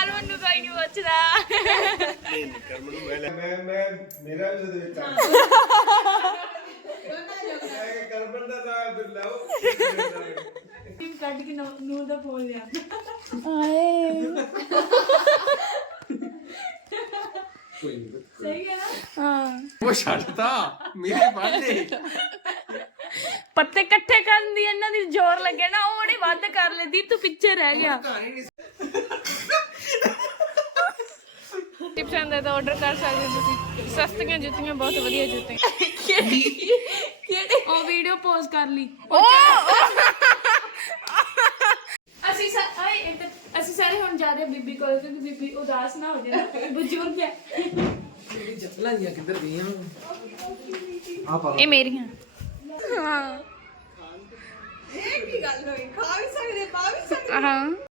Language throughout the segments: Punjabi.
ਕਾਲਵਨ ਨੂੰ ਕੋਈ ਨਹੀਂ ਪੁੱਛਦਾ। ਮੈਂ ਮੈਂ ਮੇਰਾ ਵੀ ਉਹਦੇ ਵਿੱਚ ਆ। ਮੈਂ ਕਰਬਨ ਦਾ ਤਾਂ ਫਿਰ ਲਾਓ। ਕੱਢ ਕੇ ਨੂਰ ਦਾ ਫੋਨ ਲਿਆ। ਸਹੀ ਹੈ ਨਾ? ਹਾਂ। ਉਹ ਛੱਡਤਾ ਮੇਰੇ ਬਾਦੇ ਪੱਤੇ ਇਕੱਠੇ ਕਰਨ ਦੀ ਇਹਨਾਂ ਦੀ ਜ਼ੋਰ ਲੱਗੇ ਨਾ ਉਹ ਉਹਨੇ ਵੱਧ ਕਰ ਲਈ ਦੀਪ ਤੂੰ ਪਿੱਛੇ ਰਹਿ ਗਿਆ। ਟਿਪਸਾਂ ਦਾ ਤਾਂ ਆਰਡਰ ਕਰ ਸਕਦੇ ਹੋ ਤੁਸੀਂ। ਸਸਤੀਆਂ ਜੁੱਤੀਆਂ ਬਹੁਤ ਵਧੀਆ ਜੁੱਤੀਆਂ। ਕਿਹੜੀ? ਕਿਹੜੀ ਉਹ ਵੀਡੀਓ ਪੋਸਟ ਕਰ ਲਈ। ਅਸੀਂ ਸਾ ਆਏ ਇੱਕ- ਅਸੀਂ ਸਾਰੇ ਹੁਣ ਜਾ ਰਹੇ ਹਾਂ ਬੀਬੀ ਕੋਲ ਕਿਉਂਕਿ ਬੀਬੀ ਉਦਾਸ ਨਾ ਹੋ ਜਾਏ ਨਾ ਬਜ਼ੁਰਗ ਹੈ। ਲਾਈਆਂ ਕਿੱਧਰ ਗਈਆਂ? ਆ ਪਾ ਇਹ ਮੇਰੀਆਂ। ਹਾਂ। ਇਹ ਕੀ ਗੱਲ ਹੋਈ ਖਾ ਵੀ ਸਕਦੇ ਪਾ ਵੀ ਸਕਦੇ ਹਾਂ।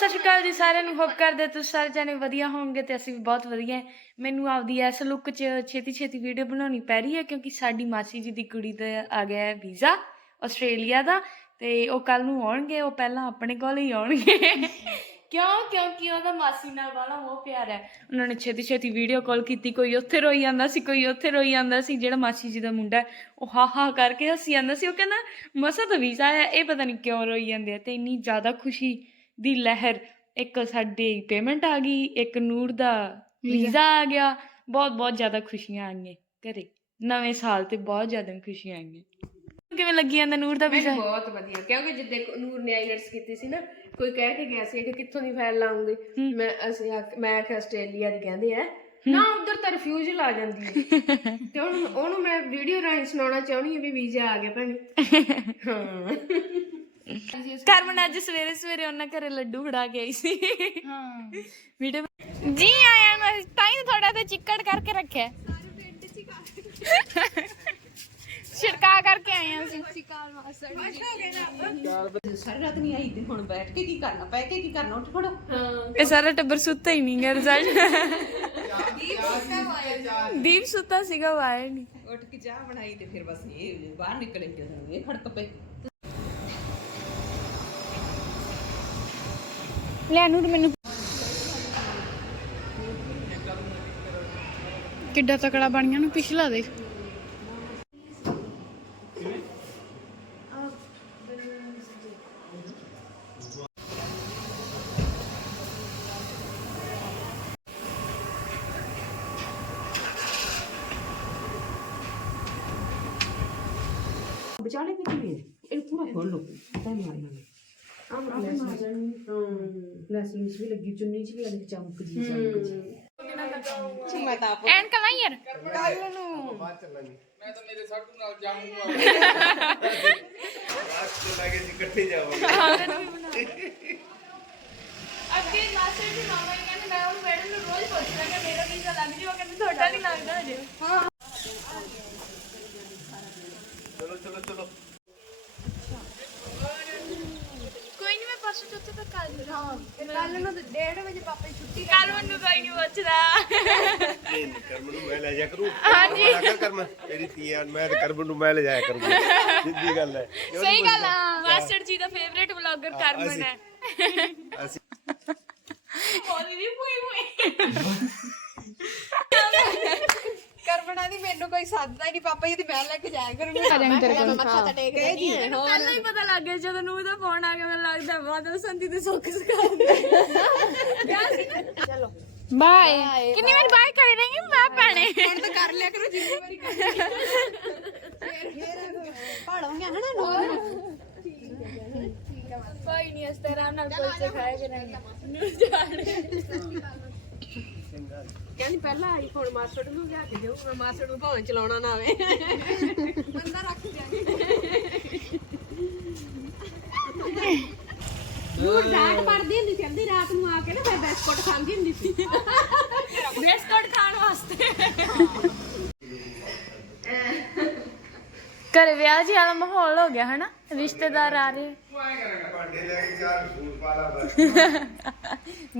ਸਤਿ ਸ਼੍ਰੀ ਅਕਾਲ ਜੀ, ਸਾਰਿਆਂ ਨੂੰ ਹੋਪ ਕਰਦੇ ਤੁਸੀਂ ਸਾਰੇ ਜਣੇ ਵਧੀਆ ਹੋਵੋਗੇ ਤੇ ਅਸੀਂ ਵੀ ਬਹੁਤ ਵਧੀਆ ਹੈ। ਮੈਨੂੰ ਆਪਦੀ ਇਸ ਲੁੱਕ 'ਚ ਛੇਤੀ ਛੇਤੀ ਵੀਡੀਓ ਬਣਾਉਣੀ ਪੈ ਰਹੀ ਹੈ ਕਿਉਂਕਿ ਸਾਡੀ ਮਾਸੀ ਜੀ ਦੀ ਕੁੜੀ ਦਾ ਆ ਗਿਆ ਹੈ ਵੀਜ਼ਾ ਆਸਟ੍ਰੇਲੀਆ ਦਾ ਤੇ ਉਹ ਕੱਲ ਨੂੰ ਆਉਣਗੇ, ਉਹ ਪਹਿਲਾਂ ਆਪਣੇ ਕੋਲ ਹੀ ਆਉਣਗੇ। ਕਿਉਂ? ਕਿਉਂਕਿ ਉਹਦਾ ਮਾਸੀ ਨਾਲ ਵਾਲਾ ਮੋਹ ਪਿਆਰ ਹੈ। ਉਹਨਾਂ ਨੇ ਛੇਤੀ ਛੇਤੀ ਵੀਡੀਓ ਕਾਲ ਕੀਤੀ, ਕੋਈ ਉੱਥੇ ਰੋਈ ਜਾਂਦਾ ਸੀ, ਕੋਈ ਉੱਥੇ ਰੋਈ ਜਾਂਦਾ ਸੀ, ਜਿਹੜਾ ਮਾਸੀ ਜੀ ਦਾ ਮੁੰਡਾ ਉਹ ਹਾ ਹਾ ਕਰਕੇ ਹੱਸੀ ਜਾਂਦਾ ਸੀ। ਉਹ ਕਹਿੰਦਾ, ਮਸਾ ਤਾਂ ਵੀਜ਼ਾ ਆਇਆ, ਇਹ ਪਤਾ ਨਹੀਂ ਕਿਉਂ ਰੋਈ ਜਾਂਦੇ ਆ ਤੇ ਇੰਨੀ ਜ਼ਿਆਦਾ ਖੁਸ਼ੀ ਦੀ ਲਹਿਰ ਇੱਕ ਸਾਡੀ ਪੇਮੈਂਟ ਆ ਗਈ ਇੱਕ ਨੂਰ ਦਾ ਵੀਜ਼ਾ ਆ ਗਿਆ। ਬਹੁਤ ਬਹੁਤ ਜ਼ਿਆਦਾ ਖੁਸ਼ੀਆਂ ਆਈਆਂ ਘਰੇ। ਨਵੇਂ ਸਾਲ ਤੇ ਬਹੁਤ ਜ਼ਿਆਦਾ ਖੁਸ਼ੀਆਂ ਆਈਆਂ। ਕਿਵੇਂ ਲੱਗੀ ਜਾਂਦਾ ਨੂਰ ਦਾ ਵੀਜ਼ਾ? ਬਹੁਤ ਵਧੀਆ। ਕਿਉਂਕਿ ਜਿੱਦੇ ਨੂਰ ਨੇ ਆਈਲੈਟਸ ਕੀਤੀ ਸੀ ਨਾ ਕੋਈ ਕਹਿ ਕੇ ਗਿਆ ਸੀ ਕਿ ਕਿੱਥੋਂ ਦੀ ਫਾਈਲ ਲਾਉਂਗੇ? ਮੈਂ ਅਸੀਂ ਮੈਂ ਆਖਿਆ ਆਸਟ੍ਰੇਲੀਆ ਦੀ ਕਹਿੰਦੇ ਆ। ਨਾ ਉਧਰ ਤਾਂ ਰਿਫਿਊਜ਼ਲ ਆ ਜਾਂਦੀ ਹੈ। ਤੇ ਉਹਨੂੰ ਉਹਨੂੰ ਮੈਂ ਵੀਡੀਓ ਰਾਹੀਂ ਸੁਣਾਉਣਾ ਚਾਹੁੰਦੀ ਹਾਂ ਵੀ ਵੀਜ਼ਾ ਆ ਗਿਆ ਭੈਣੇ। ਹਾਂ। ਕਰਮਨ ਅੱਜ ਸਵੇਰੇ ਸਵੇਰੇ ਉਹਨਾਂ ਘਰੇ ਲੱਡੂ ਫੜਾ ਕੇ ਆਈ ਸੀ। ਹਾਂ। ਵੀਡੀਓ ਜੀ ਆਇਆ ਨਾ ਤਾਂ ਹੀ ਥੋੜਾ ਤੇ ਚਿੱਕੜ ਕਰਕੇ ਰੱਖਿਆ। ਛਿੜਕਾ ਕਰਕੇ ਆਏ ਹਾਂ ਅਸੀਂ। ਸਾਰੀ ਰਾਤ ਨਹੀਂ ਆਈ ਤੇ ਹੁਣ ਬੈਠ ਕੇ ਕੀ ਕਰਨਾ ਪੈ ਕੇ ਕੀ ਕਰਨਾ ਉੱਠ ਖੜੋ ਇਹ ਸਾਰਾ ਟੱਬਰ ਸੁੱਤਾ ਹੀ ਨਹੀਂ ਗਾ ਰਿਜ਼ਲਟ ਦੀਪ ਸੁੱਤਾ ਸੀਗਾ ਆਇਆ ਨਹੀਂ ਉੱਠ ਕੇ ਚਾਹ ਬਣਾਈ ਤੇ ਫਿਰ ਬਸ ਇਹ ਬਾਹਰ ਨਿਕਲੇ ਜਦੋਂ ਇਹ ਖੜਕ ਪਏ। ਲੈ ਨੂਰ ਮੈਨੂੰ ਕਿੱਡਾ ਤਕੜਾ ਬਣ ਗਿਆ ਨੂੰ ਪਿਛਲਾ ਦੇਖ ਵਿਚਾਲੇ ਕਿੱਥੇ ਵੀ ਇਹ ਪੂਰਾ ਖੋਲ ਲੋ ਤਾਂ ਮਾਰੀ ਨਾ ਆਹ ਲੈਸ ਲੈਸ ਵੀ ਲੱਗੀ ਚੁੰਨੀ ਚ ਵੀ ਲੱਗੀ ਚਮਕ ਜੀ ਚਮਕ ਜੀ ਮੈਂ ਤਾਂ ਆਪ ਐਨ ਕਮਾਈ ਯਾਰ। ਮੈਂ ਤਾਂ ਮੇਰੇ ਸਾਡੂ ਨਾਲ ਜਾਊਂਗਾ ਰਾਤ ਤੋਂ ਲੱਗੇ ਸੀ ਇਕੱਠੇ ਜਾਵਾਂਗੇ। ਅੱਗੇ ਮਾਸਟਰ ਜੀ ਮਾਮਾ ਜੀ ਕਹਿੰਦੇ ਮੈਂ ਉਹ ਮੈਡਮ ਨੂੰ ਰੋਜ਼ ਪੁੱਛਦਾ ਕਿ ਮੇਰਾ ਵੀਜ਼ਾ ਲੱਗ ਜੀ ਉਹ ਕਹਿੰਦੇ ਤੁਹਾਡਾ ਨਹੀਂ ਲੱਗਦਾ ਹਜੇ। ਚਲੋ ਚਲੋ ਚਲੋ ਨਹੀਂ ਤੱਕ ਆ ਜਾਊਂਗਾ ਕੱਲ ਨੂੰ 1:30 ਵਜੇ ਪਾਪਾ ਦੀ ਛੁੱਟੀ ਕੱਲ ਮੈਨੂੰ ਕੋਈ ਨਹੀਂ ਪੁੱਛਦਾ। ਨਹੀਂ ਨਹੀਂ ਕਰਮ ਨੂੰ ਮੈਂ ਲੈ ਜਾ ਕਰੂੰ। ਹਾਂਜੀ। ਕਰਮ ਤੇਰੀ ਧੀ ਆ ਮੈਂ ਤੇ ਕਰਮ ਨੂੰ ਮੈਂ ਲੈ ਜਾਇਆ ਕਰੂੰਗਾ। ਸਿੱਧੀ ਗੱਲ ਹੈ। ਕਿਉਂ ਨੀ ਸਹੀ ਗੱਲ ਆ ਮਾਸਟਰ ਜੀ ਦਾ ਫੇਵਰੇਟ ਵਲੌਗਰ ਕਰਮਨ ਹੈ। ਪੁੱਛਦਾ? ਅਸੀਂ ਬੋਲੀ ਵੀ ਪੂਈ ਪੂਈ ਕਰਵਣਾ ਦੀ ਮੈਨੂੰ ਕੋਈ ਸਾਧਦਾ ਹੀ ਨਹੀਂ ਪਾਪਾ ਜੀ ਦੀ ਮੈਂ ਲੈ ਕੇ ਜਾਇਆ ਕਰੂੰਗੀ। ਮੈਂ ਕਿਹਾ ਮੱਥਾ ਤਾਂ ਟੇਕ ਦੇਣੀ ਹੈ। ਪਹਿਲਾਂ ਹੀ ਪਤਾ ਲੱਗ ਗਿਆ ਜਦੋਂ ਨੂੰ ਉਹਦਾ ਫੋਨ ਆ ਗਿਆ ਮੈਨੂੰ ਲੱਗਦਾ ਬਾਦਲ ਸੰਧੀ ਦੇ ਸੁੱਖ ਸਕਾਰ ਚਲੋ। ਬਾਏ ਕਿੰਨੀ ਵਾਰ ਬਾਏ ਕਰੀ ਰਹੀ ਮੈਂ ਭੈਣੇ। ਹੁਣ ਤਾਂ ਕਰ ਲਿਆ ਕਰੋ ਜਿੰਨੀ ਵਾਰੀ ਪੜੋਗੇ ਹਨਾ ਨੂੰ ਕੋਈ ਨਹੀਂ ਇਸ ਤਰ੍ਹਾਂ ਨਾਲ ਕੁਲਚੇ ਖਾਏ ਕਰਾਂਗੇ। ਕਹਿੰਦੀ ਪਹਿਲਾਂ ਆਈਫੋਨ ਮਾਸਟਰ ਨੂੰ ਲਿਆ ਕੇ ਦਿਓ ਮੈਂ ਮਾਸਟਰ ਨੂੰ ਭਾਵੇਂ ਚਲਾਉਣਾ ਨਾ ਆਵੇ। ਬੰਦਾ ਰੱਖ ਨੂਰ ਡਾਟ ਪੜਦੀ ਹੁੰਦੀ ਸੀ ਕਹਿੰਦੀ ਰਾਤ ਨੂੰ ਆ ਕੇ ਨਾ ਫਿਰ ਬਿਸਕੁਟ ਖਾਂਦੀ ਹੁੰਦੀ ਸੀ। ਬਿਸਕੁਟ ਖਾਣ ਵਾਸਤੇ। ਘਰੇ ਵਿਆਹ ਜੀ ਵਾਲਾ ਮਾਹੌਲ ਹੋ ਗਿਆ ਹਨਾ? ਰਿਸ਼ਤੇਦਾਰ ਆ ਰਹੇ।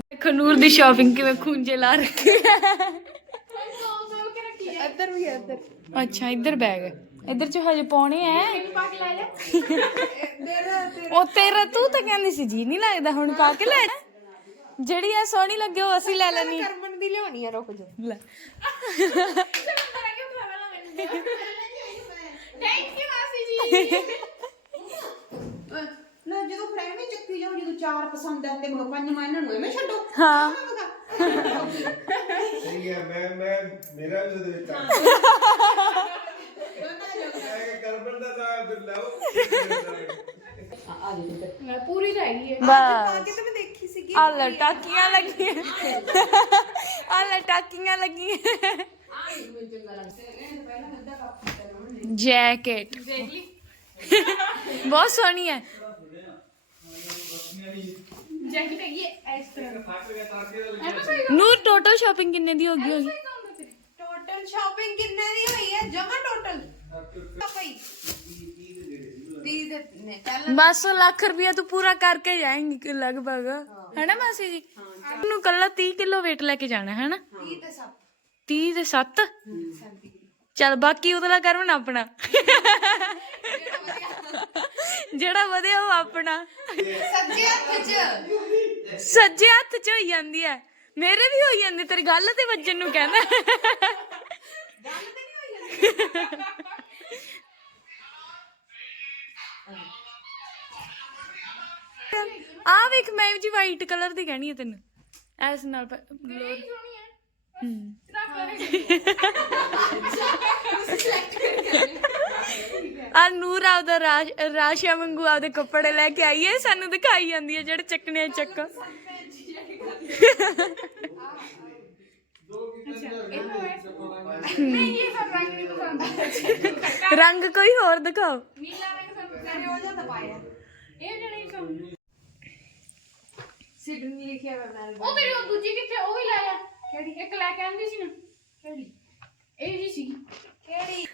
ਦੇਖੋ ਨੂਰ ਦੀ ਸ਼ਾਪਿੰਗ ਕਿਵੇਂ ਖੂੰਜੇ ਲਾ ਰੱਖੀ ਹੈ ਇੱਧਰ ਵੀ ਇੱਧਰ। ਅੱਛਾ ਇੱਧਰ ਬੈਗ ਹੈ ਇੱਧਰ ਚ ਹਜੇ ਪਾਉਣੇ ਐ। ਉਹ ਤੇਰਾ ਤੂੰ ਤਾਂ ਕਹਿੰਦੀ ਸੀ ਜੀ ਨਹੀਂ ਲੱਗਦਾ ਹੁਣ ਪਾ ਕੇ ਲੈ ਜਿਹੜੀ ਆ ਸੋਹਣੀ ਲੱਗੇ ਉਹ ਅਸੀਂ ਲੈ ਲੈਣੀ ਕਰਮਨ ਦੀ ਲਿਆਉਣੀ ਆ ਰੁਕ ਜਾ। ਲੈ। ਥੈਂਕ ਯੂ ਮਾਸੀ ਜੀ। ਨਾ ਜਦੋਂ ਫਿਰ ਐਵੇਂ ਚੱਕੀ ਜਾਓ ਜਦੋਂ ਚਾਰ ਪਸੰਦ ਆਉਂਦੇ ਮਗ ਪੰਜਵਾਂ ਇਹਨਾਂ ਨੂੰ ਐਵੇਂ ਛੱਡੋ। ਹਾਂ। ਸਹੀ ਹੈ ਮੈਂ ਮੈਂ ਮੇਰਾ ਵੀ ਉਹਦੇ ਵਿੱਚ ਆ ਮੈਂ ਕਰਬਨ ਦਾ ਤਾਂ ਫਿਰ ਲਾਓ ਮੈਂ ਪੂਰੀ ਰਹਿ ਗਈ ਹੈ। ਬਸ। ਕਿਤੇ ਮੈਂ ਦੇਖੀ ਸੀਗੀ ਆ ਲਟਾਕੀਆਂ ਲੱਗੀਆਂ। ਆ ਲਟਾਕੀਆਂ ਲੱਗੀਆਂ। ਜੈਕਟ। ਬਹੁਤ ਸੋਹਣੀ ਹੈ। ਜੈਕਟ ਹੈਗੀ ਹੈ ਇਸ ਤਰ੍ਹਾਂ। ਨੂਰ ਟੋਟਲ ਸ਼ਾਪਿੰਗ ਕਿੰਨੇ ਦੀ ਹੋ ਗਈ ਹੋਗੀ ਟੋਟਲ ਸ਼ਾਪਿੰਗ ਕਿੰਨੇ ਦੀ ਹੋਈ ਹੈ? ਜਮਾ ਟੋਟਲ ਪਈ 30 ਦੇ ਨੇ ਪਹਿਲਾਂ ਬਸ ਲੱਖ ਰੁਪਇਆ ਤੂੰ ਪੂਰਾ ਕਰਕੇ ਜਾਏਂਗੀ ਲਗਭਗ। ਹੈਨਾ ਮਾਸੀ ਜੀ? ਨੂੰ ਕੱਲਾ 30 ਕਿਲੋ weight ਲੈ ਕੇ ਜਾਣਾ ਹੈ ਨਾ 30 ਤੇ 7 30 ਦੇ 7 ਚੱਲ ਬਾਕੀ ਉਹਦਾ ਕਰਵਣ ਆਪਣਾ। ਜਿਹੜਾ ਵਧਿਆ ਉਹ ਆਪਣਾ। ਸੱਜੇ ਹੱਥ 'ਚ। ਸੱਜੇ ਹੱਥ 'ਚ ਹੋਈ ਜਾਂਦੀ ਹੈ ਮੇਰੇ ਵੀ ਹੋਈ ਜਾਂਦੀ ਤੇਰੀ ਗੱਲ ਤੇ ਵੱਜਣ ਨੂੰ ਕਹਿੰਦਾ। ਆ ਵੇਖ ਮੈਂ ਜੀ ਵਾਈਟ ਕਲਰ ਦੀ ਕਹਿਣੀ ਹੈ ਤੈਨੂੰ। ਐਸ ਨਾਲ ਪ- ਲੋਰ ਹੂੰ। ਆ ਨੂਰ ਆਪਦਾ ਰਾਜ ਰਾਸ਼ਾ ਵਾਂਗੂ ਆਪਦੇ ਕੱਪੜੇ ਲੈ ਕੇ ਆਈ ਹੈ, ਸਾਨੂੰ ਦਿਖਾਈ ਜਾਂਦੀ ਹੈ ਜਿਹੜੇ ਚੱਕਣੇ ਚੱਕ। ਨਹੀਂ ਇਹ ਸਭ ਰੰਗ ਨਹੀਂ ਪਸੰਦ ਰੰਗ ਕੋਈ ਹੋਰ ਦਿਖਾਓ। ਨੀਲਾ ਰੰਗ ਸਾਨੂੰ ਪਸੰਦ ਹੋ ਜਾਂਦਾ ਪਾਇਆ ਇਹ ਜਿਹੜੀ ਸਾਨੂੰ ਸਿਡਨੀ ਲਿਖਿਆ ਹੋਇਆ ਮੈਂ ਉਹ ਤੇਰੀ ਉਹ ਦੂਜੀ ਕਿੱਥੇ ਉਹ ਵੀ ਲਾਇਆ ਕਿਹੜੀ? ਇੱਕ ਲੈ ਕੇ ਆਂਦੀ ਸੀ ਨਾ। ਕਿਹੜੀ? ਇਹ ਜੀ ਸੀ ਕਿਹੜੀ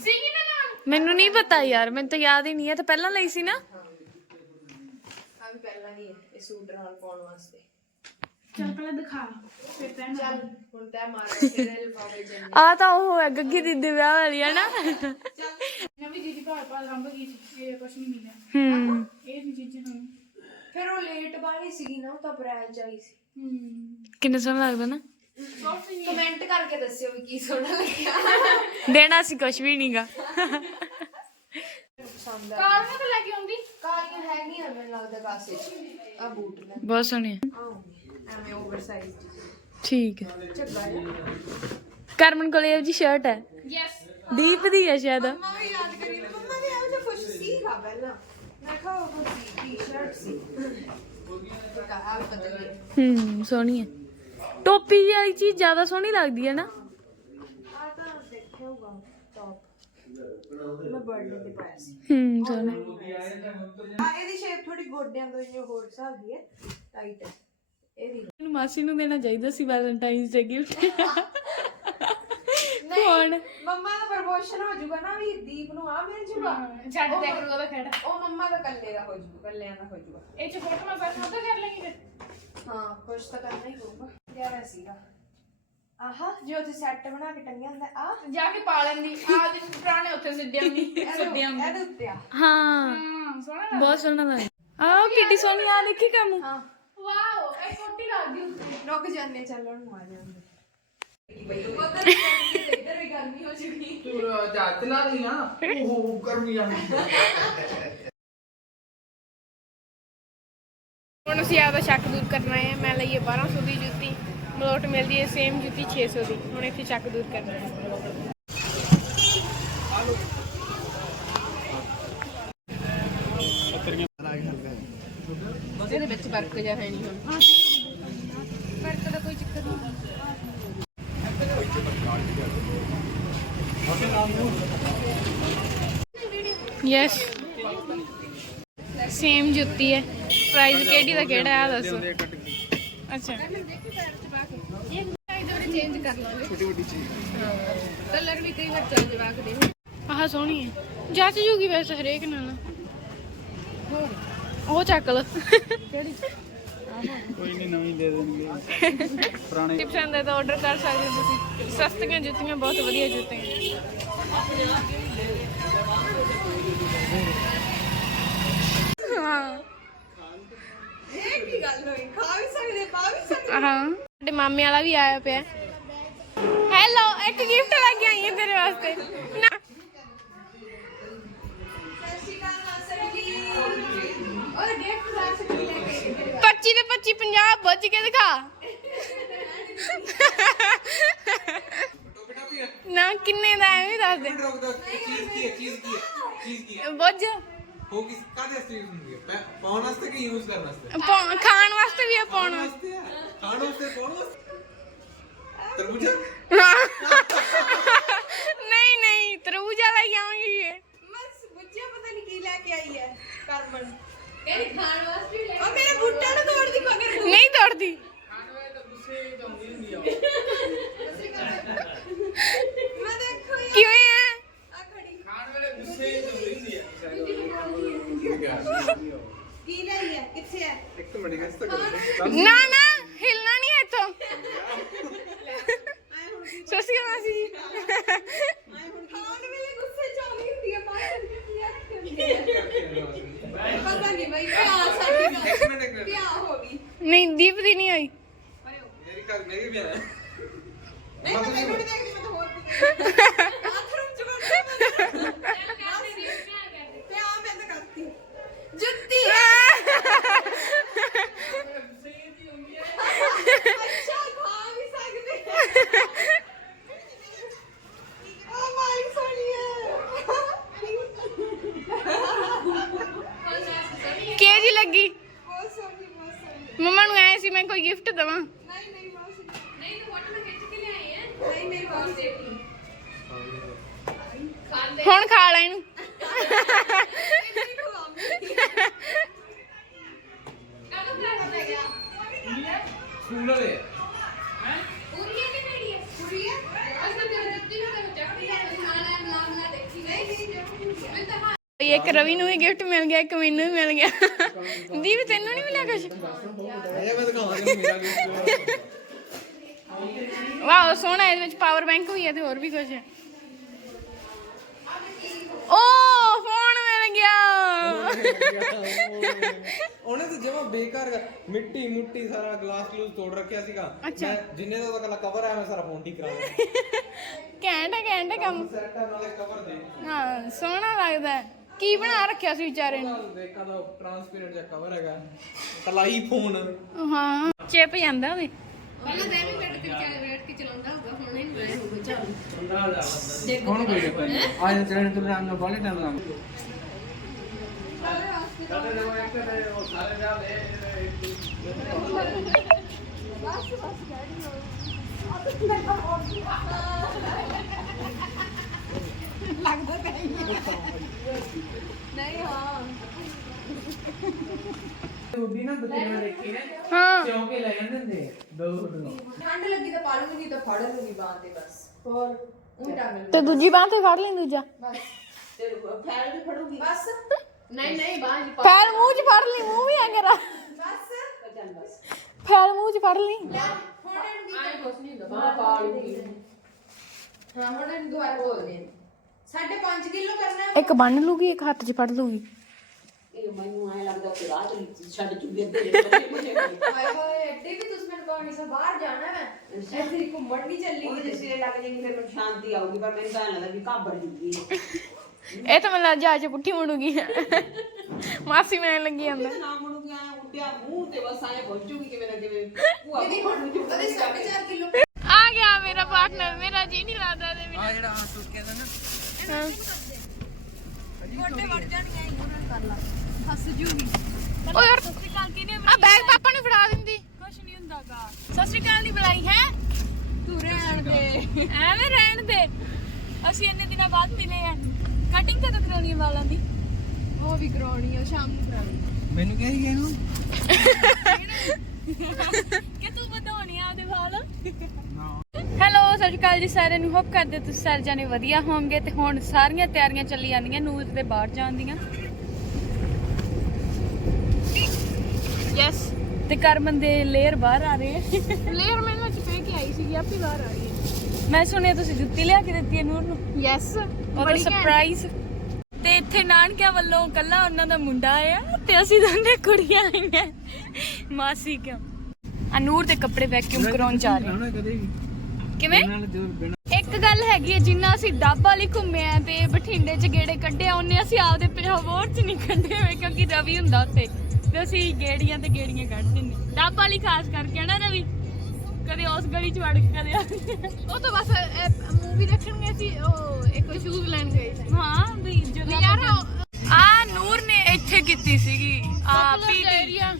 ਸੀਗੀ ਮੈਨੂੰ ਨਹੀਂ ਪਤਾ ਯਾਰ ਮੈਨੂੰ ਤਾਂ ਯਾਦ ਹੀ ਨਹੀਂ ਹੈ ਤੇ ਪਹਿਲਾਂ ਲਈ ਸੀ ਨਾ। ਆ ਵੀ ਪਹਿਲਾਂ ਨਹੀਂ ਹੈ ਇਹ ਸੂਟ ਨਾਲ ਪਾਉਣ ਵਾਸਤੇ। ਚੱਲ ਪਹਿਲਾਂ ਦਿਖਾ ਫਿਰ ਤੈਨੂੰ ਚੱਲ ਹੁਣ ਤੈ ਮਾਰ ਤੇਰੇ ਲਫਾਵੇ ਜੰਨੇ ਆ ਤਾਂ ਉਹ ਹੈ ਗੱਗੀ ਦੀ ਦੇ ਵਿਆਹ ਵਾਲੀ ਹੈ ਨਾ। ਨਵੀਂ ਦੀਦੀ ਭਾਲ ਭਾਲ ਰੰਗ ਗਈ ਸੀ ਇਹ ਕੁਛ ਨਹੀਂ ਮਿਲਿਆ ਹੂੰ। ਇਹ ਵੀ ਚੀਜ਼ਾਂ ਫਿਰ ਉਹ ਲੇਟ ਬਾਹੀ ਸੀਗੀ ਨਾ ਉਹ ਤਾਂ ਅਪ੍ਰੈਲ ਚ ਆਈ ਸੀ। ਹੂੰ। ਕਿੰਨਾ ਸੋਹਣਾ ਲੱਗਦਾ ਨਾ। ਕਮੈਂਟ ਕਰਕੇ ਦੱਸਿਓ ਵੀ ਕੀ ਸੋਹਣਾ ਲੱਗਿਆ। ਦੇਣਾ ਸੀ ਕੁਝ ਵੀ ਨਹੀਂਗਾ ਪਸੰਦ ਆ ਕਾਰ ਨੂੰ ਤਾਂ ਲੈ ਕੇ ਆਉਂਦੀ। ਕਾਲੀਆਂ ਹੈਗੀਆਂ ਮੈਨੂੰ ਲੱਗਦਾ ਕਾਸੇ ਚ ਆ ਬੂਟ ਲੈ। ਬਹੁਤ ਸੋਹਣੇ ਐਵੇਂ ਓਵਰਸਾਈਜ਼ ਠੀਕ ਹੈ ਚੱਗਾ ਕਰਮਨ ਕੋਲੇ ਇਹ ਜੀ ਸ਼ਰਟ ਹੈ ਯੈਸ ਦੀਪ ਦੀ ਹੈ ਸ਼ਾਇਦ। ਮੰਮਾ ਵੀ ਯਾਦ ਕਰੀ। ਮੰਮਾ ਦੇ ਆਉ ਕੁਝ ਸੀਗਾ ਪਹਿਲਾਂ। ਮੈਂ ਕਿਹਾ ਉਹ ਸੀ ਟੀ-ਸ਼ਰਟ ਸੀ। ਤੇ ਕਹਾ ਪਤਾ ਨਹੀਂ ਹੂੰ ਸੋਹਣੀ ਹੈ ਟੋਪੀ ਜਿਹੀ ਵਾਲੀ ਚੀਜ਼ ਜ਼ਿਆਦਾ ਸੋਹਣੀ ਲੱਗਦੀ ਹੈ ਨਾ। ਆ ਤਾਂ ਦੇਖਿਆ ਹੋਗਾ ਟੌਪ ਮੈਂ ਬਰਥਡੇ ਤੇ ਪਾਇਆ ਸੀ। ਹੂੰ ਸੋਹਣਾ ਆ ਇਹਦੀ ਸ਼ੇਪ ਥੋੜੀ ਗੋਡਿਆਂ ਤੋਂ ਜਿਹਾ ਹੋਰ ਹਿਸਾਬ ਦੀ ਹੈ ਟਾਈਟ ਹੈ। ਇਹਦੀ ਮੈਨੂੰ ਮਾਸੀ ਨੂੰ ਦੇਣਾ ਚਾਹੀਦਾ ਸੀ ਵੈਲੈਂਟਾਈਨਸ ਡੇ ਗਿਫਟ ਕੌਣ? ਮੰਮਾ ਦਾ ਪ੍ਰਮੋਸ਼ਨ ਹੋ ਜਾਊਗਾ ਨਾ ਵੀ ਦੀਪ ਨੂੰ ਆ ਮਿਲ ਜਾਊਗਾ ਛੱਡ ਦੇ ਕਰੋ ਉਹਦਾ ਖੜਾ ਉਹ ਮੰਮਾ ਦਾ ਕੱਲੇ ਦਾ ਹੋ ਜਾਊਗਾ ਕੱਲਿਆਂ ਦਾ ਹੋ ਜਾਊਗਾ। ਇਹ ਚ ਫੋਟੋ ਮੈਂ ਬਸ ਕਰ ਲਾਂਗੀ ਫਿਰ। ਹਾਂ ਕੁਛ ਤਾਂ ਕਰਨਾ ਹੀ ਪਊਗਾ। ਯਾਰ ਸੀਗਾ। ਆਹਾ ਜੋ ਤੇ ਸੈੱਟ ਬਣਾ ਕੇ ਟੰਗਿਆ ਹੁੰਦਾ ਆ। ਜਾ ਕੇ ਪਾ ਲੈਂਦੀ। ਆ ਦੇ ਪੁਰਾਣੇ ਉੱਥੇ ਸਿੱਧਿਆਂ ਨਹੀਂ ਸਿੱਧਿਆਂ ਇਹਦੇ ਉੱਤੇ ਆ। ਹਾਂ। ਹਾਂ ਸੋਹਣਾ ਬਹੁਤ ਸੋਹਣਾ ਲੱਗਦਾ। ਆਹ ਕਿੱਡੀ ਸੋਹਣੀ ਆ ਦੇਖੀ ਕੰਮ। ਹਾਂ। ਵਾਓ ਇਹ ਕੋਟੀ ਲੱਗਦੀ ਉੱਤੇ। ਰੁਕ ਜਾਂਦੇ ਚੱਲਣ ਨੂੰ ਆ ਜਾਂਦੇ। ਇੱਧਰ ਵੀ ਗਰਮੀ ਹੋ ਚੁੱਕੀ। ਤੂੰ ਜਾ ਚਲਾ ਰਹੀ ਨਾ। ਉਹ ਕਰਮੀ ਆ। ਹੁਣ ਅਸੀਂ ਆਪਦਾ ਸ਼ੱਕ ਦੂਰ ਕਰਨਾ ਹੈ। ਮੈਂ ਲਈਏ 1200 ਦੀ ਜੁੱਤੀ। ਮਲੋਟ ਮਿਲਦੀ ਹੈ ਸੇਮ ਜੁੱਤੀ 600 ਦੀ। ਹੁਣ ਇੱਥੇ ਸ਼ੱਕ ਦੂਰ ਕਰਨਾ ਹੈ। ਇਹਦੇ ਵਿੱਚ ਵਰਕ ਜਾ ਹੈ ਨਹੀਂ ਹੁਣ। ਵਰਕ ਦਾ ਕੋਈ ਚੱਕਰ ਨਹੀਂ। ਯੈਸ ਸੇਮ ਜੁੱਤੀ ਹੈ। ਪ੍ਰਾਈਸ ਕਿਹੜੀ ਦਾ ਕਿਹੜਾ ਹੈ ਦੱਸੋ। ਅੱਛਾ। ਇਹ ਇਹਦੇ ਚੇਂਜ ਕਰ ਲਾਂਗੇ ਛੋਟੀ ਵੱਡੀ ਚੀਜ਼ ਕਲਰ ਵੀ ਕਈ ਵਾਰ ਚੱਲ ਜਵਾਕ ਦੇ ਆਹ ਸੋਹਣੀ ਹੈ। ਜੱਚ ਜੂਗੀ ਵੈਸੇ ਹਰੇਕ ਨਾਲ। ਉਹ ਚੱਕ ਲ ਕਿਹੜੀ ਕੋਈ ਨਹੀਂ ਨਵੀਂ ਦੇ ਦੇਣਗੇ। ਪੁਰਾਣੇ। ਪਸੰਦ ਹੈ ਤਾਂ ਆਰਡਰ ਕਰ ਸਕਦੇ ਤੁਸੀਂ। ਸਸਤੀਆਂ ਜੁੱਤੀਆਂ ਬਹੁਤ ਵਧੀਆ ਜੁੱਤੀਆਂ। ਹਾਂ। ਇਹ ਕੀ ਗੱਲ ਹੋਈ ਖਾ ਵੀ ਸਕਦੇ ਪਾ ਵੀ ਸਕਦੇ ਹਾਂ ਸਾਡੇ ਮਾਮੇ ਵਾਲਾ ਵੀ ਆਇਆ ਪਿਆ। ਹੈਲੋ ਇੱਕ ਗਿਫਟ ਲੈ ਕੇ ਆਈ ਹਾਂ ਤੇਰੇ ਵਾਸਤੇ। ਨਾ। ਔਰ ਗਿਫਟ ਮਾਸਟਰ ਜੀ ਲੈ ਕੇ ਆਏ ਮੇਰੇ 25 ਤੇ 25 50 ਬੁੱਝ ਕੇ ਦਿਖਾ। ਨਾ ਕਿੰਨੇ ਦਾ ਐਵੇਂ ਦੱਸ ਦੇ। ਚੀਜ਼ ਕੀ ਹੈ ਚੀਜ਼ ਕੀ ਹੈ ਚੀਜ਼ ਕੀ ਹੈ? ਬੁੱਝ। ਉਹ ਕਿਸ ਕਾਦੇ ਵਾਸਤੇ ਯੂਜ਼ ਹੁੰਦੀ ਹੈ ਪੈ- ਪਾਉਣ ਵਾਸਤੇ ਕਿ ਯੂਜ਼ ਕਰਨ ਵਾਸਤੇ ਪਾ- ਖਾਣ ਵਾਸਤੇ ਵੀ ਆ ਪਾਉਣ ਵਾਸਤੇ ਵਾਸਤੇ ਹੈ ਖਾਣ ਵਾਸਤੇ ਪਾਉਣ ਵਾਸਤੇ ਤਰਬੂਜਾ ਨਹੀਂ ਨਹੀਂ ਤਰਬੂਜਾ ਲੈ ਆਉਂਗੀ ਇਹ ਬਸ ਬੁੱਝਿਆ ਪਤਾ ਨਹੀਂ ਕੀ ਲੈ ਕੇ ਆਈ ਹੈ ਕਰਮਨ ਕਹਿੰਦੀ ਖਾਣ ਵਾਸਤੇ ਲੈ ਉਹ ਮੇਰੇ ਬੂਟਾਂ ਨੂੰ ਤੋੜ ਦੀ ਮਗਰ ਨਹੀਂ ਦੌੜਦੀ ਮੈਂ ਦੇਖੋ ਯਾਰ ਕਿਵੇਂ ਹੈ ਆ ਖੜੀ ਇੱਕ ਕੀ ਲਈ ਹੈ ਕਿੱਥੇ ਹੈ ਮਿੰਟ ਗੈਸ ਤੱਕ ਨਾ ਨਾ ਹਿਲਣਾ ਨਹੀਂ ਹੈ ਇੱਥੋਂ ਆਏ ਹੁਣ ਕੀ ਸਸੀ ਮਾਸੀ ਜੀ ਆਏ ਹੁਣ ਖਾਣ ਵੇਲੇ ਗੁੱਸੇ ਚ ਆਉਂਦੀ ਹੁੰਦੀ ਹੈ ਬਾਹਰ ਕੀ ਯਾਰ ਪਤਾ ਨਹੀਂ ਬਈ ਪਿਆ ਸਾਡੀ ਇੱਕ ਦਾ ਮਿੰਟ ਇੱਕ ਮਿੰਟ ਪਿਆ ਹੋ ਗਈ ਨਹੀਂ ਦੀਪ ਦੀ ਨਹੀਂ ਹੋਈ ਮੇਰੀ ਘਰ ਮੇਰੀ ਵੀ ਹੈ ਨਹੀਂ ਮੈਂ ਤੈਨੂੰ ਨਹੀਂ ਦੇਖਦੀ ਮੈਂ ਤਾਂ ਹੋਰ ਦੀ ਬਾਥਰੂਮ ਚ ਵੜ ਕੇ ਪਿਆ ਮੈਂ ਤਾਂ ਕਰਤੀ ਜੁੱਤੀ ਅੱਛਾ ਖਾ ਵੀ ਸਕਦੇ ਉਹ ਮਾਈ ਸੋਨੀਆ ਕੇ ਜੀ ਲੱਗੀ ਬਹੁਤ ਸੋਹਣੀ ਬਹੁਤ ਸੋਹਣੀ ਮੰਮਾ ਨੂੰ ਐ ਸੀ ਮੈਂ ਕੋਈ ਗਿਫਟ ਦਵਾਂ ਨਹੀਂ ਨਹੀਂ ਬਹੁਤ ਸੋਹਣੀ ਨਹੀਂ ਤੂੰ ਫੋਟੋ ਮੈਂ ਖਿੱਚ ਕੇ ਲਿਆਏ ਆ ਨਹੀਂ ਨਹੀਂ ਬਹੁਤ ਸੋਹਣੀ ਖਾਂਦੇ ਹੁਣ ਖਾ ਲੈ ਇਹਨੂੰ ਨਹੀਂ ਖਵਾਉਂਗੀ ਕਾਹਨੂੰ ਖਾ ਲੈ ਗਿਆ ਸਕੂਲ ਵਾਲੇ ਪੂਰੀ ਹੈ ਕਿ ਕਿਹੜੀ ਹੈ ਪੂਰੀ ਹੈ ਅਸਾਂ ਤੇ ਜੁੱਤੀ ਨੂੰ ਤੇ ਚੱਕਦੀ ਹੈ ਖਾਣਾ ਨਾਮ ਨਾ ਦੇਖੀ ਨਹੀਂ ਨਹੀਂ ਹੁਣ ਖਾ ਹਾਂ ਬਈ ਇੱਕ ਰਵੀ ਨੂੰ ਵੀ ਗਿਫਟ ਮਿਲ ਗਿਆ, ਇੱਕ ਮੈਨੂੰ ਵੀ ਮਿਲ ਗਿਆ। ਦੀਪ, ਤੈਨੂੰ ਨਹੀਂ ਮਿਲਿਆ ਕੁਝ ਇਹ ਵਾਓ ਸੋਹਣਾ, ਇਹਦੇ ਵਿੱਚ ਪਾਵਰ ਬੈਂਕ ਵੀ ਹੈ ਤੇ ਹੋਰ ਵੀ ਕੁਝ ਹੈ ਓ ਫੋਨ ਮਿਲ ਗਿਆ। ਉਹਨੇ ਤਾਂ ਜਮਾ ਬੇਕਾਰ ਕਰ ਮਿੱਟੀ ਮੁੱਟੀ ਸਾਰਾ ਗਲਾਸ ਗਲੂਸ ਤੋੜ ਰੱਖਿਆ ਸੀਗਾ। ਅੱਛਾ। ਮੈਂ ਜਿੰਨੇ ਦਾ ਉਹਦਾ ਕਵਰ ਆਇਆ ਮੈਂ ਸਾਰਾ ਫੋਨ ਠੀਕ ਕਰਾ ਲਿਆ। ਘੈਂਟ ਹੈ ਘੈਂਟ ਹੈ ਕੰਮ। ਸੈਟ ਆ ਨਾਲੇ ਕਵਰ ਦੇ। ਹਾਂ ਸੋਹਣਾ ਲੱਗਦਾ। ਹੈ। ਕੀ ਬਣਾ ਰੱਖਿਆ ਸੀ ਵਿਚਾਰੇ ਨੇ? ਦੇਖਾ ਦਾ ਟ੍ਰਾਂਸਪੇਰੈਂਟ ਜਿਹਾ ਕਵਰ ਹੈਗਾ। ਕਲਾਈ ਫੋਨ ਹਾਂ ਚਿਪ ਜਾਂਦਾ ਉਹਦੇ। ਪਹਿਲਾਂ ਤਾਂ ਐਵੇਂ ਕੇ ਚੱਲ ਬੈਠ ਕੇ ਚਲਾਉਂਦਾ ਹੋਊਗਾ ਹੁਣ ਇਹਨੂੰ ਐ ਹੋਊਗਾ ਚੱਲ। ਹੁਣ ਕੋਈ ਨਹੀਂ ਆਜ ਚੜਨ ਤੋਂ ਰਾਮ ਨਾਲ। ਬਾਲੇ ਟਾਈਮ ਲਾਂਗੇ ਨਹੀਂ ਹਾਂ। ਉਹਦੀ ਨਾ ਬਤੀਨਾ ਦੇਖੀ ਨੇ ਹਾਂ। ਚੌਂਕੇ ਲੈ ਜਾਂਦੇ ਹੁੰਦੇ ਦੋ ਫੁੱਟ ਠੰਡ ਲੱਗੀ ਤਾਂ ਪਾ ਲੂੰਗੀ ਤਾਂ ਫੜ ਲੂੰਗੀ ਬਾਂਹ ਤੇ ਬਸ। ਹੋਰ? ਉਹ ਟੰਗ ਲੂੰਗੀ। ਤੇ ਦੂਜੀ ਬਾਹ ਤੇ ਫੜ ਲਈ ਦੂਜਾ। ਬਸ। ਤੇ ਫੈਲ ਵੀ ਫੜੂਗੀ। ਬਸ। ਨਹੀਂ ਨਹੀਂ ਬਾਂਝ ਪਾ ਫੈਲ ਮੂੰਹ 'ਚ ਫੜ ਲਈ ਮੂੰਹ ਵੀ ਆ ਕਰਾ। ਬਸ। ਚੱਲ ਬਸ। ਫੈਲ ਮੂੰਹ 'ਚ ਫੜ ਲਈ। ਹੁਣ ਇਹਨੂੰ ਕੀ ਆਏ ਕੁਛ ਨਹੀਂ ਹੁੰਦਾ ਬਾਂਹ ਪਾ ਲੂਗੀ। ਹਾਂ ਹੁਣ ਇਹਨੂੰ ਦੁਬਾਰਾ ਬੋਲਦੇ ਆ ਸਾਢੇ 5 ਕਿਲੋ ਕਰਨਾ ਹੈ। ਇੱਕ ਬੰਨ ਲੂਗੀ ਇੱਕ ਹੱਥ 'ਚ ਫੜ ਲੂਗੀ। ਇਹ ਮੈਨੂੰ ਐ ਲੱਗਦਾ ਕਿ ਰਾਤ ਨੂੰ ਛੱਡ ਚੁੱਕੇ ਤੇ ਹਾਏ ਹਾਏ ਐਡੇ ਵੀ ਤੁਸੀਂ ਮੈਨੂੰ ਕਹਾਣੀ ਸਾ ਬਾਹਰ ਜਾਣਾ ਹੈ ਐਸੇ ਹੀ ਘੁੰਮਣ ਨਹੀਂ ਚੱਲੀ ਉਹਦੇ ਜੇ ਸਿਰੇ ਲੱਗ ਜਾਏਗੀ ਫਿਰ ਮੈਨੂੰ ਸ਼ਾਂਤੀ ਆਊਗੀ ਪਰ ਮੈਨੂੰ ਤਾਂ ਐਂ ਲੱਗਦਾ ਕਿ ਕਾਬਰ ਜੂਗੀ ਇਹ। ਤਾਂ ਮੈਨੂੰ ਜਾ ਚ ਪੁੱਠੀ ਮੁੜੂਗੀ। ਮਾਸੀ ਮੈਂ ਲੱਗੀ ਜਾਂਦਾ। ਨਾ ਮੁੜੂਗੀ ਐ ਉੱਡਿਆ ਮੂੰਹ ਤੇ ਬਸ ਐ ਪਹੁੰਚੂਗੀ ਕਿਵੇਂ ਨਾ ਕਿਵੇਂ ਭੂਆ ਇਹਦੀ ਹੁਣ ਉਹਦੇ 4.5 ਕਿਲੋ ਆ ਗਿਆ ਮੇਰਾ ਪਾਰਟਨਰ ਮੇਰਾ ਜੀ ਨਹੀਂ ਲੱਗਦਾ ਦੇ ਆ ਜਿਹੜਾ ਆ ਸੁੱਕ ਗਿਆ ਨਾ। ਗੋਡੇ ਵੜ ਜਾਣੀਆਂ ਹੀ ਉਹਨਾਂ ਨੂੰ ਕਰ ਲਾ। ਫਸ ਜੂਗੀ। ਓ ਯਾਰ ਆ ਬੈਗ ਪਾਪਾ ਨੂੰ ਫੜਾ ਦਿੰਦੀ। ਕੁਛ ਨਹੀਂ ਹੁੰਦਾਗਾ। ਸਤਿ ਸ਼੍ਰੀ ਅਕਾਲ ਨਹੀਂ ਬੁਲਾਈ ਹੈ? ਤੂੰ ਰਹਿਣ ਦੇ। ਐਵੇਂ ਰਹਿਣ ਦੇ। ਅਸੀਂ ਇੰਨੇ ਦਿਨਾਂ ਬਾਅਦ ਮਿਲੇ ਆ। ਕਟਿੰਗ ਕਦੋਂ ਕਰਾਉਣੀ ਹੈ ਵਾਲਾਂ ਦੀ? ਉਹ ਵੀ ਕਰਾਉਣੀ ਆ ਸ਼ਾਮ ਨੂੰ ਕਰਾਉਣੀ ਮੈਨੂੰ ਕਿਹਾ ਸੀ ਇਹਨੂੰ? ਕਿ ਤੂੰ ਵਧਾਉਣੀ ਆ ਉਹਦੇ ਵਾਲ? ਨਾ। ਹੈਲੋ ਸਤਿ ਸ਼੍ਰੀ ਅਕਾਲ ਜੀ ਸਾਰਿਆਂ ਨੂੰ। ਹੋਪ ਕਰਦੇ ਤੁਸੀਂ ਸਾਰੇ ਜਾਣੇ ਵਧੀਆ ਹੋਵੋਗੇ ਤੇ ਹੁਣ ਸਾਰੀਆਂ ਤਿਆਰੀਆਂ ਚੱਲੀ ਜਾਂਦੀਆਂ ਨੂਰ ਦੇ ਬਾਹਰ ਜਾਣ ਦੀਆਂ। ਯੈਸ ਤੇ ਕਰਮਨ ਦੇ ਲੇਅਰ ਬਾਹਰ ਆ ਰਹੇ ਆ। ਲੇਅਰ ਮੈਨੂੰ ਅੱਜ ਪੈ ਕੇ ਆਈ ਸੀ ਆਪੇ ਬਾਹਰ ਆ ਗਈ ਮੈਂ ਸੁਣਿਆ ਤੁਸੀਂ ਜੁੱਤੀ ਲਿਆ ਕੇ ਦਿੱਤੀ ਹੈ ਨੂਰ ਨੂੰ। ਯੈਸ ਉਹਦਾ ਸਰਪ੍ਰਾਈਜ਼ ਤੇ ਇੱਥੇ ਨਾਨਕਿਆਂ ਵੱਲੋਂ ਕੱਲਾ ਉਹਨਾਂ ਦਾ ਮੁੰਡਾ ਆਇਆ ਤੇ ਅਸੀਂ ਦੋਨੇ ਕੁੜੀਆਂ ਆਈਆਂ ਮਾਸੀ ਕਿਉਂ? ਆ ਨੂਰ ਦੇ ਕੱਪੜੇ ਵੈਕਿਊਮ ਕਰਾਉਣ ਜਾ ਰਹੇ ਨਾ ਕਦੇ ਵੀ। ਕਿਵੇਂ? ਨਾਲ ਜੋਰ ਬਿਨਾ। ਇੱਕ ਗੱਲ ਹੈਗੀ ਹੈ ਜਿੰਨਾ ਅਸੀਂ ਡੱਬ ਵਾਲੀ ਘੁੰਮੇ ਆ ਤੇ ਬਠਿੰਡੇ ਚ ਗੇੜੇ ਕੱਢੇ ਆ ਉਹਨੇ ਅਸੀਂ ਆਪਦੇ ਪਿਹਵੋਰ ਚ ਨਹੀਂ ਕੱਢੇ ਹੋਏ ਕਿਉਂਕਿ ਰਵੀ ਹੁੰਦਾ ਉੱਥੇ। ਤੇ ਅਸੀਂ ਗੇੜੀਆਂ ਤੇ ਗੇੜੀਆਂ ਕੱਢ ਦਿੰਦੇ ਡੱਬ ਵਾਲੀ ਖਾਸ ਕਰਕੇ ਨਾ ਰਵੀ? ਕਦੇ ਉਸ ਗਲੀ ਚ ਵੜ ਕੇ ਕਦੇ ਉਹ ਤਾਂ ਬਸ ਮੂਵੀ ਦੇਖਣਗੇ ਸੀ ਉਹ ਇੱਕ ਸ਼ੂਜ਼ ਲੈਣ ਗਏ ਸੀ। ਹਾਂ ਵੀ ਜਦੋਂ ਯਾਰ ਆ ਨੂਰ ਨੇ ਇੱਥੇ ਕੀਤੀ ਸੀਗੀ। ਆ ਪੀਟੀ ਏਰੀਆ